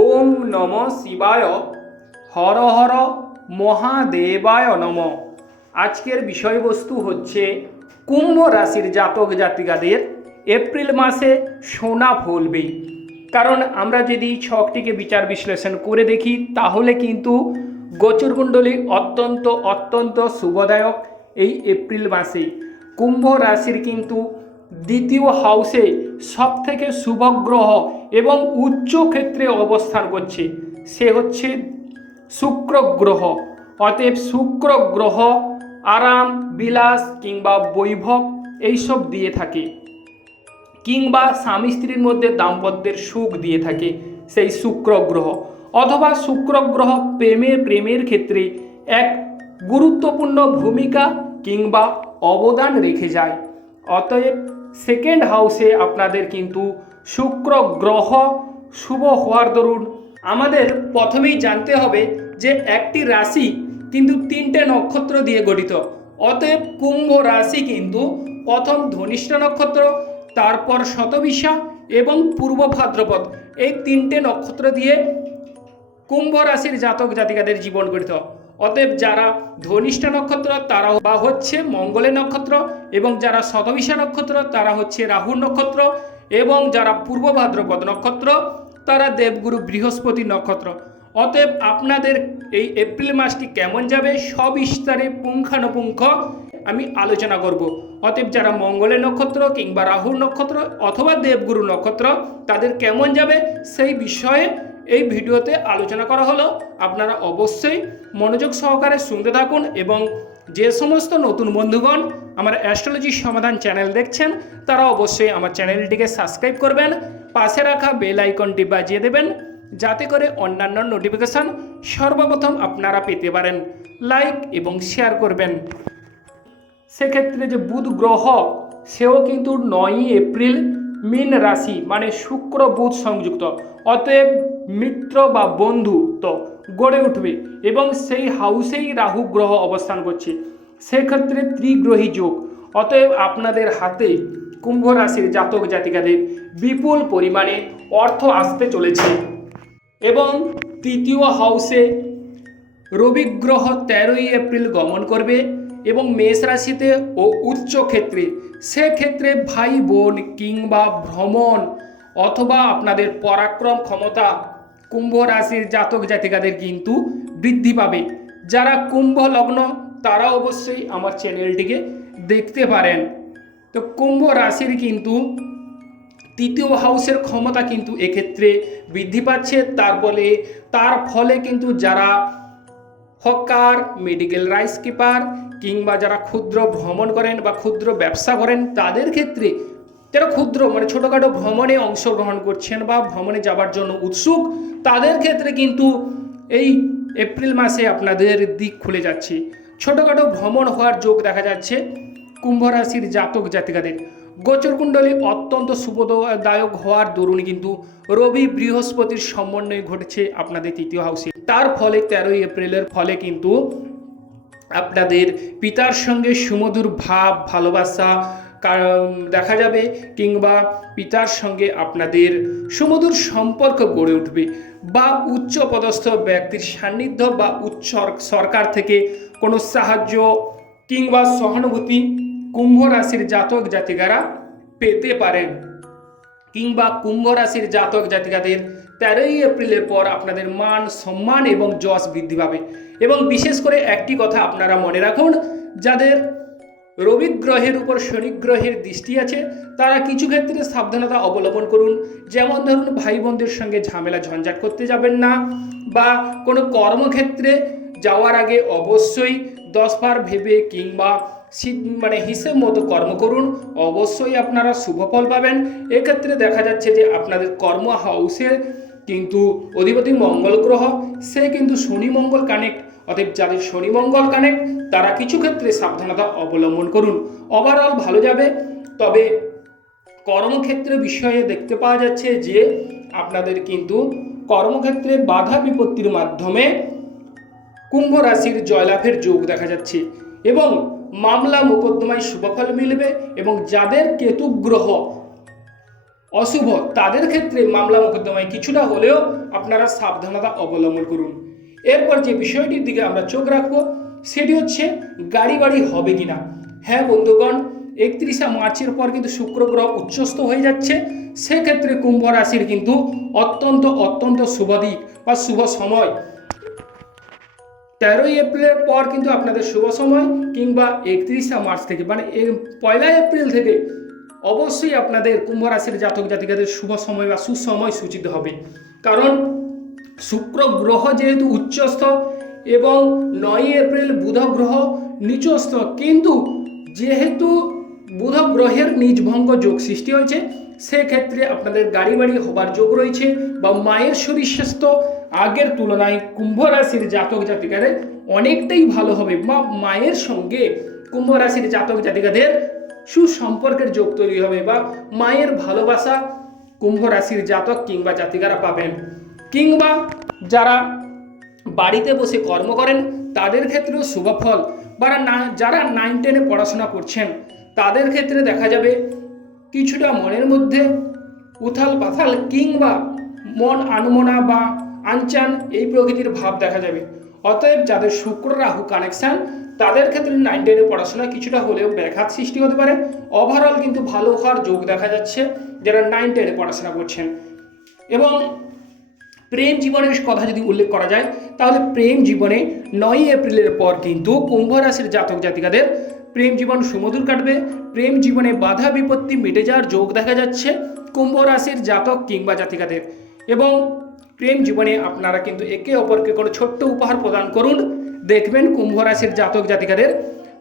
ওম নম শিবায়। হর হর মহাদেবায় নম। আজকের বিষয়বস্তু হচ্ছে কুম্ভ রাশির জাতক জাতিকাদের এপ্রিল মাসে সোনা ফলবে। কারণ আমরা যদি ছকটিকে বিচার বিশ্লেষণ করে দেখি, তাহলে কিন্তু গোচরকুণ্ডলী অত্যন্ত অত্যন্ত শুভদায়ক এই এপ্রিল মাসে। কুম্ভ রাশির কিন্তু দ্বিতীয় হাউসে সব থেকে শুভ গ্রহ এবং উচ্চ ক্ষেত্রে অবস্থান করছে। সে হচ্ছে শুক্র গ্রহ। অতএব শুক্র গ্রহ, আরাম, বিলাস কিংবা বৈভব এইসব দিয়ে থাকে কিংবা স্বামী স্ত্রীর মধ্যে দাম্পত্যের সুখ দিয়ে থাকে সেই শুক্র গ্রহ। অথবা শুক্র গ্রহ প্রেমে, প্রেমের ক্ষেত্রে এক গুরুত্বপূর্ণ ভূমিকা কিংবা অবদান রেখে যায়। অতএব সেকেন্ড হাউসে আপনাদের কিন্তু শুক্র গ্রহ শুভ হওয়ার দরুন। আমাদের প্রথমেই জানতে হবে যে একটি রাশি কিন্তু তিনটে নক্ষত্র দিয়ে গঠিত। অতএব কুম্ভ রাশি কিন্তু প্রথম ধনিষ্ঠ নক্ষত্র, তারপর শতবিশা এবং পূর্ব ভাদ্রপদ। এই তিনটে নক্ষত্র দিয়ে কুম্ভ রাশির জাতক জাতিকাদের জীবন গঠিত। অতএব যারা ধনিষ্ঠ নক্ষত্র, তারা বা হচ্ছে মঙ্গলের নক্ষত্র এবং যারা শতবিশা নক্ষত্র, তারা হচ্ছে রাহুর নক্ষত্র এবং যারা পূর্ব ভাদ্রপদ নক্ষত্র, তারা দেবগুরু বৃহস্পতি নক্ষত্র। অতএব আপনাদের এই এপ্রিল মাসটি কেমন যাবে সবিস্তারে পুঙ্খানুপুঙ্খ আমি আলোচনা করব। অতএব যারা মঙ্গলের নক্ষত্র কিংবা রাহুর নক্ষত্র অথবা দেবগুরু নক্ষত্র, তাদের কেমন যাবে সেই বিষয়ে এই ভিডিওতে আলোচনা করা হলো। আপনারা অবশ্যই মনোযোগ সহকারে শুনতে থাকুন এবং যে সমস্ত নতুন বন্ধুগণ আমার অ্যাস্ট্রোলজি সমাধান চ্যানেল দেখছেন, তারা অবশ্যই আমার চ্যানেলটিকে সাবস্ক্রাইব করবেন, পাশে রাখা বেল আইকনটি বাজিয়ে দেবেন, যাতে করে অন্যান্য নোটিফিকেশান সর্বপ্রথম আপনারা পেতে পারেন। লাইক এবং শেয়ার করবেন। সেক্ষেত্রে যে বুধ গ্রহ, সেও কিন্তু নয়ই এপ্রিল মীন রাশি মানে শুক্র বুধ সংযুক্ত। অতএব মিত্র বা বন্ধু তো গড়ে উঠবে এবং সেই হাউসেই রাহু গ্রহ অবস্থান করছে। সেক্ষেত্রে ত্রিগ্রহী যোগ। অতএব আপনাদের হাতে কুম্ভ রাশির জাতক জাতিকাদের বিপুল পরিমাণে অর্থ আসতে চলেছে। এবং তৃতীয় হাউসে রবি গ্রহ তেরোই এপ্রিল গমন করবে এবং মেষ রাশিতে ও উচ্চ ক্ষেত্রে, সেক্ষেত্রে ভাই বোন কিংবা ভ্রমণ অথবা আপনাদের পরাক্রম ক্ষমতা কুম্ভ রাশির জাতক জাতিকাদের কিন্তু বৃদ্ধি পাবে। যারা কুম্ভ লগ্ন তারা অবশ্যই আমার চ্যানেলটিকে দেখতে পারেন। তো কুম্ভ রাশির কিন্তু তৃতীয় হাউসের ক্ষমতা কিন্তু এক্ষেত্রে বৃদ্ধি পাচ্ছে। তার বলে তার ফলে কিন্তু যারা হকার মেডিকেল রাইস কিপার কিংবা যারা ক্ষুদ্র ভ্রমণ করেন বা ক্ষুদ্র ব্যবসা করেন, তাদের ক্ষেত্রে যারা ক্ষুদ্র মানে ছোটোখাটো ভ্রমণে অংশগ্রহণ করছেন বা ভ্রমণে যাবার জন্য উৎসুক, তাদের ক্ষেত্রে কিন্তু এই এপ্রিল মাসে আপনাদের দিক খুলে যাচ্ছে। ছোটোখাটো ভ্রমণ হওয়ার যোগ দেখা যাচ্ছে কুম্ভ রাশির জাতক জাতিকাদের। গোচরকুণ্ডলী অত্যন্ত শুভদায়ক হওয়ার দরুন কিন্তু রবি বৃহস্পতির সমন্বয় ঘটেছে আপনাদের তৃতীয় হাউসে তার ফলে তেরোই এপ্রিলের ফলে কিন্তু আপনাদের পিতার সঙ্গে সুমধুর ভাব, ভালোবাসা দেখা যাবে কিংবা পিতার সঙ্গে আপনাদের সুমধুর সম্পর্ক গড়ে উঠবে বা উচ্চ পদস্থ ব্যক্তির সান্নিধ্য বা উচ্চ সরকার থেকে কোনো সাহায্য কিংবা সহানুভূতি কুম্ভ রাশির জাতক জাতিকারা পেতে পারেন। কিংবা কুম্ভ রাশির জাতক জাতিকাদের তেরোই এপ্রিলের পর আপনাদের মান সম্মান এবং যশ বৃদ্ধি পাবে। এবং বিশেষ করে একটি কথা আপনারা মনে রাখুন, যাদের রবি গ্রহের উপর শনি গ্রহের দৃষ্টি আছে, তারা কিছু ক্ষেত্রে সাবধানতা অবলম্বন করুন। যেমন ধরুন ভাই বোনদের সঙ্গে ঝামেলা ঝঞ্ঝাট করতে যাবেন না, বা কোনো কর্মক্ষেত্রে যাওয়ার আগে অবশ্যই দশবার ভেবে কিংবা মানে হিসেব মতো কর্ম করুন। অবশ্যই আপনারা শুভ ফল পাবেন। এক্ষেত্রে দেখা যাচ্ছে যে আপনাদের কর্ম হাউসের কিন্তু অধিপতি মঙ্গল গ্রহ, সে কিন্তু শনি মঙ্গল কানেক্ট। অতএব যাদের শনি মঙ্গল কানেক্ট তারা কিছু ক্ষেত্রে সাবধানতা অবলম্বন করুন। ওভারঅল ভালো যাবে। তবে কর্মক্ষেত্রে বিষয়ে দেখতে পাওয়া যাচ্ছে যে, আপনাদের কিন্তু কর্মক্ষেত্রে বাধা বিপত্তির মাধ্যমে কুম্ভ রাশির জয়লাভের যোগ দেখা যাচ্ছে এবং মামলা, মোকদ্দমায় শুভফল মিলবে এবং যাদের কেতু গ্রহ অশুভ, তাদের ক্ষেত্রে মামলা, মোকদ্দমায় কিছুটা হলেও আপনারা সাবধানতা অবলম্বন করুন। এরপর যে বিষয়টির দিকে আমরা চোখ রাখব, সেটি হচ্ছে গাড়ি বাড়ি হবে কিনা। হ্যাঁ বন্ধুগণ, একত্রিশে মার্চের পর কিন্তু শুক্র গ্রহ উচ্চস্থ হয়ে যাচ্ছে। সেক্ষেত্রে কুম্ভ রাশির কিন্তু অত্যন্ত অত্যন্ত শুভ দিক বা শুভ সময়। তেরোই এপ্রিলের পর কিন্তু আপনাদের শুভ সময় কিংবা একত্রিশে মার্চ থেকে মানে পয়লা এপ্রিল থেকে অবশ্যই আপনাদের কুম্ভ রাশির জাতক জাতিকাদের শুভ সময় বা সুসময় সূচিত হবে। কারণ শুক্র গ্রহ যেহেতু উচ্চস্থ এবং নয় এপ্রিল বুধ গ্রহ নিচস্থ, কিন্তু যেহেতু বুধ গ্রহের নিজভঙ্গ যোগ সৃষ্টি হয়েছে, সেক্ষেত্রে আপনাদের গাড়ি বাড়ি হবার যোগ রয়েছে বা মায়ের শরীর স্বাস্থ্য আগের তুলনায় কুম্ভ রাশির জাতক জাতিকাদের অনেকটাই ভালো হবে বা মায়ের সঙ্গে কুম্ভ রাশির জাতক জাতিকাদের সুসম্পর্কের যোগ তৈরি হবে বা মায়ের ভালোবাসা কুম্ভ রাশির জাতক কিংবা জাতিকারা পাবেন। কিংবা যারা বাড়িতে বসে কর্ম করেন, তাদের ক্ষেত্রেও শুভ ফল। বা যারা নাইন টেনে পড়াশোনা করছেন, তাদের ক্ষেত্রে দেখা যাবে কিছুটা মনের মধ্যে উথাল পাথাল কিংবা মন আনমনা বা আনচান এই প্রকৃতির ভাব দেখা যাবে। অতএব যাদের শুক্র রাহু কানেকশন তাদের ক্ষেত্রে নাইন টেনে পড়াশোনা কিছুটা হলেও ব্যাঘাত সৃষ্টি হতে পারে। ওভারঅল কিন্তু ভালো হওয়ার যোগ দেখা যাচ্ছে যারা নাইন টেনে পড়াশোনা করছেন। এবং প্রেম জীবনের কথা যদি উল্লেখ করা যায়, তাহলে প্রেম জীবনে নয় এপ্রিলের পর কিন্তু কুম্ভ রাশির জাতক জাতিকাদের প্রেম জীবন সুমধুর কাটবে, প্রেম জীবনে বাধা বিপত্তি মিটে যাওয়ার যোগ দেখা যাচ্ছে কুম্ভ রাশির জাতক কিংবা জাতিকাদের। এবং প্রেম জীবনে আপনারা কিন্তু একে অপরকে কোনো ছোট্ট উপহার প্রদান করুন। দেখবেন কুম্ভ রাশির জাতক জাতিকাদের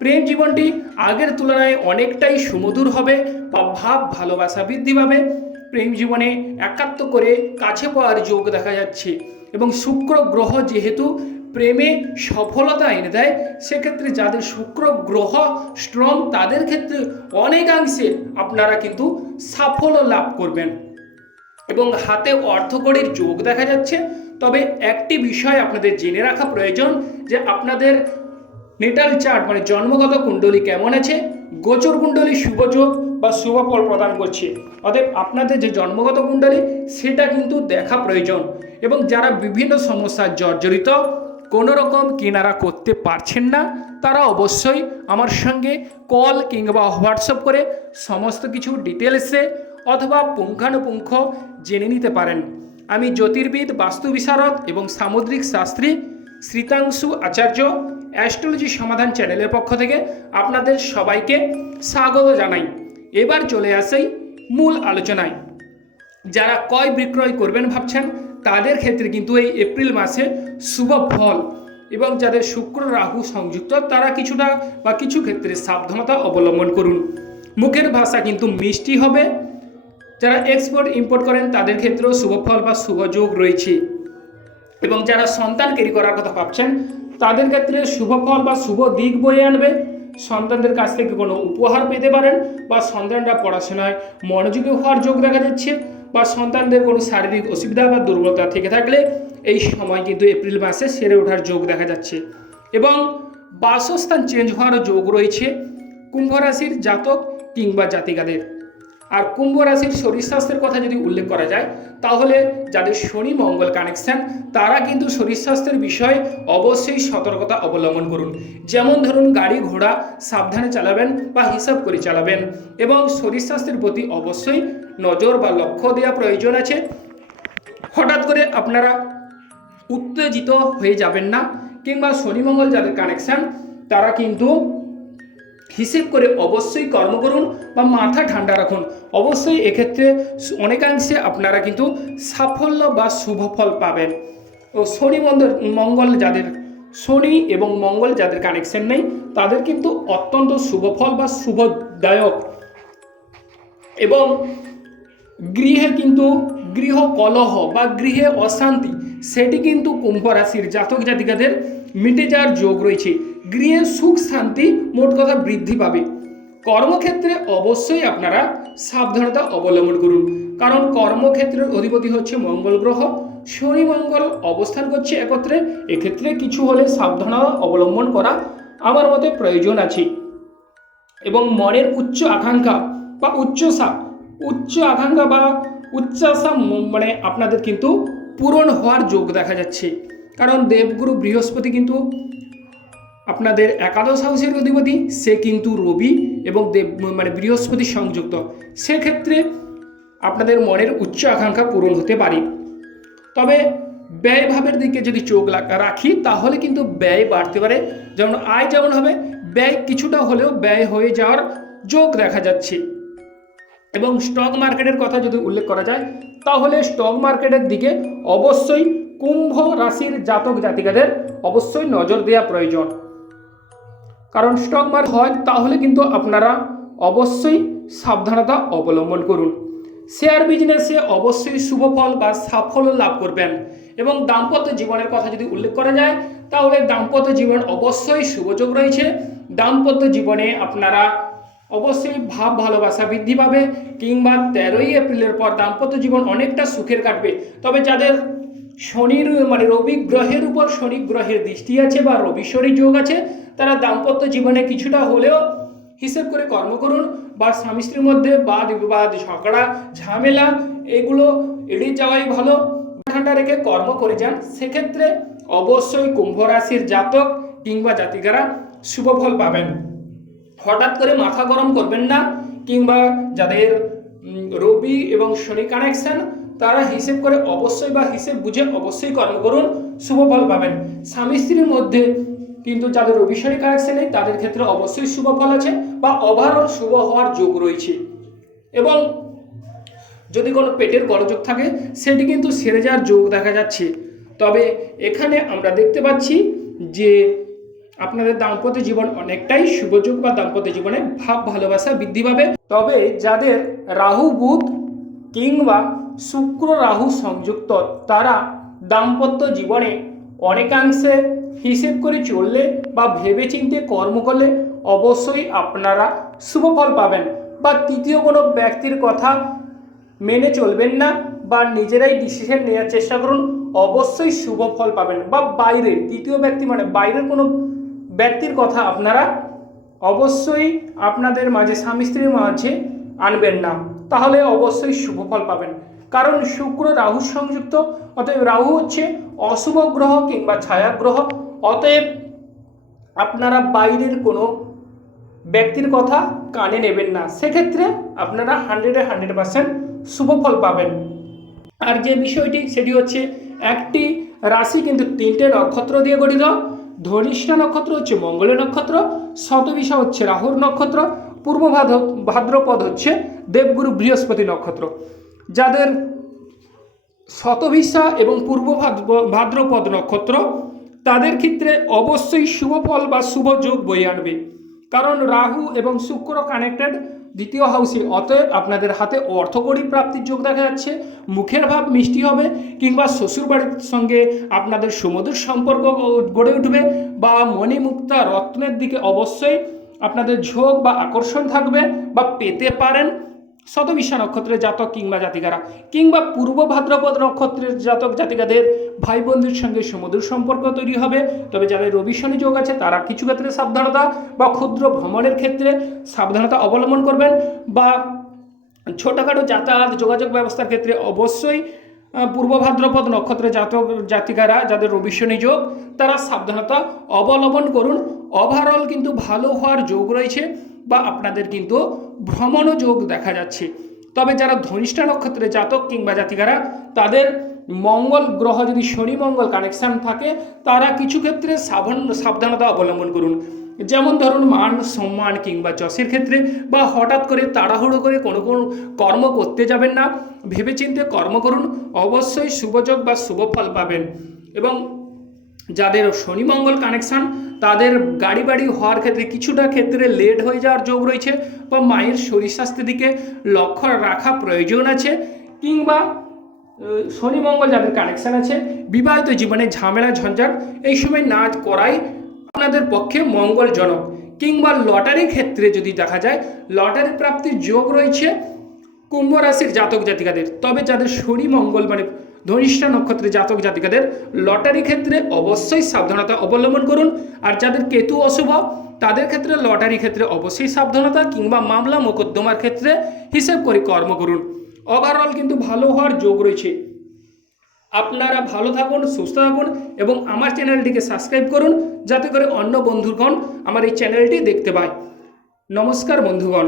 প্রেম জীবনটি আগের তুলনায় অনেকটাই সুমধুর হবে, বা ভাব ভালোবাসা বৃদ্ধি পাবে। প্রেম জীবনে একাত্ম করে কাছে পাওয়ার যোগ দেখা যাচ্ছে। এবং শুক্র গ্রহ যেহেতু প্রেমে সফলতা এনে দেয়, সেক্ষেত্রে যাদের শুক্র গ্রহ স্ট্রং তাদের ক্ষেত্রে অনেকাংশে আপনারা কিন্তু সাফল্য লাভ করবেন। এবং হাতে অর্থকড়ির যোগ দেখা যাচ্ছে। তবে একটি বিষয় আপনাদের জেনে রাখা প্রয়োজন যে আপনাদের নেটাল চার্ট মানে জন্মগত কুণ্ডলী কেমন আছে? গোচর কুণ্ডলী শুভযোগ বা শুভ ফল প্রদান করছে। অতএব আপনাদের যে জন্মগত কুণ্ডলী, সেটা কিন্তু দেখা প্রয়োজন। এবং যারা বিভিন্ন সমস্যার জর্জরিত কোনো রকম কেনারা করতে পারছেন না, তারা অবশ্যই আমার সঙ্গে কল কিংবা হোয়াটসঅ্যাপ করে সমস্ত কিছু ডিটেলসে অথবা পুঙ্খানুপুঙ্খ জেনে নিতে পারেন। আমি জ্যোতির্বিদ বাস্তু বিশারদ এবং সামুদ্রিক শাস্ত্রী শ্রীতাংশু আচার্য, অ্যাস্ট্রোলজি সমাধান চ্যানেলের পক্ষ থেকে আপনাদের সবাইকে স্বাগত জানাই। এবার চলে আসেই মূল আলোচনায়। যারা ক্রয় বিক্রয় করবেন ভাবছেন, তাদের ক্ষেত্রে কিন্তু এই এপ্রিল মাসে শুভ ফল এবং যাদের শুক্র রাহু সংযুক্ত, তারা কিছুটা বা কিছু ক্ষেত্রে সাবধানতা অবলম্বন করুন। মুখের ভাষা কিন্তু মিষ্টি হবে। যারা এক্সপোর্ট ইম্পোর্ট করেন, তাদের ক্ষেত্রেও শুভ ফল বা শুভ যোগ রয়েছে। এবং যারা সন্তান কেরি করার কথা ভাবছেন, তাদের ক্ষেত্রে শুভ ফল বা শুভ দিক বয়ে আনবে। সন্তানদের কাছ থেকে কোনো উপহার পেতে পারেন বা সন্তানরা পড়াশোনায় মনোযোগী হওয়ার যোগ দেখা যাচ্ছে বা সন্তানদের কোনো শারীরিক অসুবিধা বা দুর্বলতা থেকে থাকলে এই সময় কিন্তু এপ্রিল মাসে সেরে ওঠার যোগ দেখা যাচ্ছে। এবং বাসস্থান চেঞ্জ হওয়ারও যোগ রয়েছে। কুম্ভ রাশির জাতক কিংবা জাতিকাদের। আর কুম্ভ রাশির শরীর স্বাস্থ্যের কথা যদি উল্লেখ করা যায়, তাহলে যাদের শনি মঙ্গল কানেকশন তারা কিন্তু শরীর স্বাস্থ্যের বিষয়ে অবশ্যই সতর্কতা অবলম্বন করুন। যেমন ধরুন গাড়ি ঘোড়া সাবধানে চালাবেন বা হিসাব করে চালাবেন এবং শরীর স্বাস্থ্যের প্রতি অবশ্যই নজর বা লক্ষ্য দেওয়া প্রয়োজন আছে। হঠাৎ করে আপনারা উত্তেজিত হয়ে যাবেন না, কিংবা শনি মঙ্গল যাদের কানেকশন তারা কিন্তু হিসেব করে অবশ্যই কর্ম করুন বা মাথা ঠান্ডা রাখুন। অবশ্যই এক্ষেত্রে অনেকাংশে আপনারা কিন্তু সাফল্য বা শুভ ফল পাবেন। ও শনি মন্দ- মঙ্গল যাদের, শনি এবং মঙ্গল যাদের কানেকশন নেই, তাদের কিন্তু অত্যন্ত শুভ ফল বা শুভদায়ক। এবং গৃহে কিন্তু গৃহ কলহ বা গৃহে অশান্তি, সেটি কিন্তু কুম্ভ রাশির জাতক জাতিকাদের মিটে যাওয়ার যোগ রয়েছে। গৃহে সুখ, শান্তি, মোট কথা বৃদ্ধি পাবে। কর্মক্ষেত্রে অবশ্যই আপনারা সাবধানতা অবলম্বন করুন। কারণ কর্মক্ষেত্রের অধিপতি হচ্ছে মঙ্গল গ্রহ। শনি মঙ্গল অবস্থান করছে একত্রে। এক্ষেত্রে কিছু হলে সাবধানতা অবলম্বন করা আমার মতে প্রয়োজন আছে। এবং মনের উচ্চ আকাঙ্ক্ষা বা উচ্চসা, উচ্চ আকাঙ্ক্ষা বা উচ্চাসা মানে আপনাদের কিন্তু পূরণ হওয়ার যোগ দেখা যাচ্ছে। কারণ দেবগুরু বৃহস্পতি কিন্তু আপনাদের একাদশ হাউসের অধিপতি, সে কিন্তু রবি এবং দেব মানে বৃহস্পতি সংযুক্ত। সেক্ষেত্রে আপনাদের মনের উচ্চ আকাঙ্ক্ষা পূরণ হতে পারে। তবে ব্যয়ভাবের দিকে যদি চোখ রাখি, তাহলে কিন্তু ব্যয় বাড়তে পারে। যেমন আয় যেমন হবে, ব্যয় কিছুটা হলেও ব্যয় হয়ে যাওয়ার যোগ দেখা যাচ্ছে। এবং স্টক মার্কেটের কথা যদি উল্লেখ করা যায়, তাহলে স্টক মার্কেটের দিকে অবশ্যই কুম্ভ রাশির জাতক জাতিকাদের অবশ্যই নজর দেওয়া প্রয়োজন। কারণ স্টক মার্কেট হয়, তাহলে কিন্তু আপনারা অবশ্যই সাবধানতা অবলম্বন করুন। শেয়ার বিজনেসে অবশ্যই শুভ ফল বা সাফল্য লাভ করবেন এবং দাম্পত্য জীবনের কথা যদি উল্লেখ করা যায়, তাহলে দাম্পত্য জীবন অবশ্যই শুভযোগ রয়েছে। দাম্পত্য জীবনে আপনারা অবশ্যই ভাব ভালোবাসা বৃদ্ধি পাবে কিংবা তেরোই এপ্রিলের পর দাম্পত্য জীবন অনেকটা সুখের কাটবে। তবে যাদের শনির মানে রবি গ্রহের উপর শনি গ্রহের দৃষ্টি আছে বা রবি শনি যোগ আছে তারা দাম্পত্য জীবনে কিছুটা হলেও হিসেব করে কর্ম করুন বা স্বামী স্ত্রীর মধ্যে বাদ বিবাদ, ঝগড়া, ঝামেলা, এগুলো এড়িয়ে যাওয়াই ভালো। ঠান্ডা রেখে কর্ম করে যান। সেক্ষেত্রে অবশ্যই কুম্ভ রাশির জাতক কিংবা জাতিকারা শুভ ফল পাবেন। হঠাৎ করে মাথা গরম করবেন না কিংবা যাদের রবি এবং শনি কানেকশন তারা হিসেব করে অবশ্যই বা হিসেব বুঝে অবশ্যই কর্ম করুন, শুভ ফল পাবেন। স্বামী স্ত্রীর মধ্যে কিন্তু যাদের রবি শনি কানেকশন নেই, তাদের ক্ষেত্রে অবশ্যই শুভ ফল আছে বা ওভারঅল শুভ হওয়ার যোগ রয়েছে। এবং যদি কোনো পেটের গলযোগ থাকে, সেটি কিন্তু সেরে যাওয়ার যোগ দেখা যাচ্ছে। তবে এখানে আমরা দেখতে পাচ্ছি যে আপনাদের দাম্পত্য জীবন অনেকটাই শুভযোগ বা দাম্পত্য জীবনে ভাব, ভালোবাসা বৃদ্ধি পাবে। তবে যাদের রাহু বুধ কিংবা শুক্র রাহু সংযুক্ত, তারা দাম্পত্য জীবনে অনেকাংশে হিসেব করে চললে বা ভেবেচিন্তে কর্ম করলে অবশ্যই আপনারা শুভ ফল পাবেন। বা তৃতীয় কোনো ব্যক্তির কথা মেনে চলবেন না বা নিজেরাই ডিসিশন নেওয়ার চেষ্টা করুন, অবশ্যই শুভ ফল পাবেন। বা বাইরের তৃতীয় ব্যক্তি মানে বাইরের কোনো ব্যক্তির কথা আপনারা অবশ্যই আপনাদের মাঝে স্বামী স্ত্রীর মাঝে আনবেন না। তাহলে অবশ্যই শুভ ফল পাবেন। কারণ শুক্র রাহু সংযুক্ত, অতএব রাহু হচ্ছে অশুভ গ্রহ কিংবা ছায়া গ্রহ। অতএব আপনারা বাইরের কোনো ব্যক্তির কথা কানে নেবেন না। সেক্ষেত্রে আপনারা হান্ড্রেডে হান্ড্রেড পার্সেন্ট শুভ ফল পাবেন। আর যে বিষয়টি, সেটি হচ্ছে একটি রাশি কিন্তু তিনটে নক্ষত্র দিয়ে গঠিত। ধনিষ্ঠা নক্ষত্র হচ্ছে মঙ্গলের নক্ষত্র, শতবিশা হচ্ছে রাহুর নক্ষত্র, পূর্ব ভাদ- ভাদ্রপদ হচ্ছে দেবগুরু বৃহস্পতি নক্ষত্র। যাদের শতভিসা এবং পূর্ব ভাদ্র- ভাদ্রপদ নক্ষত্র তাদের ক্ষেত্রে অবশ্যই শুভ ফল বা শুভ যোগ বয়ে আনবে। কারণ রাহু এবং শুক্র কানেক্টেড দ্বিতীয় হাউসে অতএব আপনাদের হাতে অর্থকরী প্রাপ্তির যোগ দেখা যাচ্ছে, মুখের ভাব মিষ্টি হবে কিংবা শ্বশুরবাড়ির সঙ্গে আপনাদের সমুদ্র সম্পর্ক গড়ে উঠবে বা মণিমুক্তা রত্নের দিকে অবশ্যই আপনাদের ঝোঁক বা আকর্ষণ থাকবে বা পেতে পারেন। শতবিশা নক্ষত্রের জাতক কিংবা জাতিকারা কিংবা পূর্ব ভাদ্রপদ নক্ষত্রের জাতক জাতিকাদের ভাই বোনদের সঙ্গে সমুদ্র সম্পর্ক তৈরি হবে। তবে যাদের রবি শনি যোগ আছে, তারা কিছু ক্ষেত্রে সাবধানতা বা ক্ষুদ্র ভ্রমণের ক্ষেত্রে সাবধানতা অবলম্বন করবেন বা ছোটোখাটো যাতায়াত যোগাযোগ ব্যবস্থার ক্ষেত্রে অবশ্যই পূর্ব ভাদ্রপদ নক্ষত্রের জাতক জাতিকারা যাদের রবি শনি যোগ, তারা সাবধানতা অবলম্বন করুন। ওভারঅল কিন্তু ভালো হওয়ার যোগ রয়েছে। বা আপনাদের কিন্তু ভ্রমণও যোগ দেখা যাচ্ছে। তবে যারা ধনিষ্ঠা নক্ষত্রের জাতক কিংবা জাতিকারা, তাদের মঙ্গল গ্রহ যদি শনি মঙ্গল কানেকশন থাকে, তারা কিছু ক্ষেত্রে সাবধান সাবধানতা অবলম্বন করুন। যেমন ধরুন মান, সম্মান কিংবা যশের ক্ষেত্রে বা হঠাৎ করে তাড়াহুড়ো করে কোনো কোনো কর্ম করতে যাবেন না। ভেবেচিন্তে কর্ম করুন। অবশ্যই শুভযোগ বা শুভ ফল পাবেন। এবং যাদের শনি মঙ্গল কানেকশন তাদের গাড়ি বাড়ি হওয়ার ক্ষেত্রে কিছুটা ক্ষেত্রে লেট হয়ে যাওয়ার যোগ রয়েছে বা মায়ের শরীর স্বাস্থ্যের দিকে লক্ষ্য রাখা প্রয়োজন আছে কিংবা শনি মঙ্গল যাদের কানেকশান আছে, বিবাহিত জীবনে ঝামেলা, ঝঞ্ঝাট, এই সময় না করাই আপনাদের পক্ষে মঙ্গলজনক। কিংবা লটারি ক্ষেত্রে যদি দেখা যায়, লটারি প্রাপ্তির যোগ রয়েছে কুম্ভ রাশির জাতক জাতিকাদের। তবে যাদের শনি মঙ্গল মানে ধনিষ্ঠা নক্ষত্রের জাতক জাতিকাদের লটারি ক্ষেত্রে অবশ্যই সাবধানতা অবলম্বন করুন। আর যাদের কেতু অশুভ, তাদের ক্ষেত্রে লটারি ক্ষেত্রে অবশ্যই সাবধানতা কিংবা মামলা মোকদ্দমার ক্ষেত্রে হিসেব করে কর্ম করুন। ওভারঅল কিন্তু ভালো হওয়ার যোগ রয়েছে। আপনারা ভালো থাকুন, সুস্থ থাকুন এবং আমার চ্যানেলটিকে সাবস্ক্রাইব করুন যাতে করে অন্য বন্ধুগণ আমার এই চ্যানেলটি দেখতে পায়। নমস্কার বন্ধুগণ।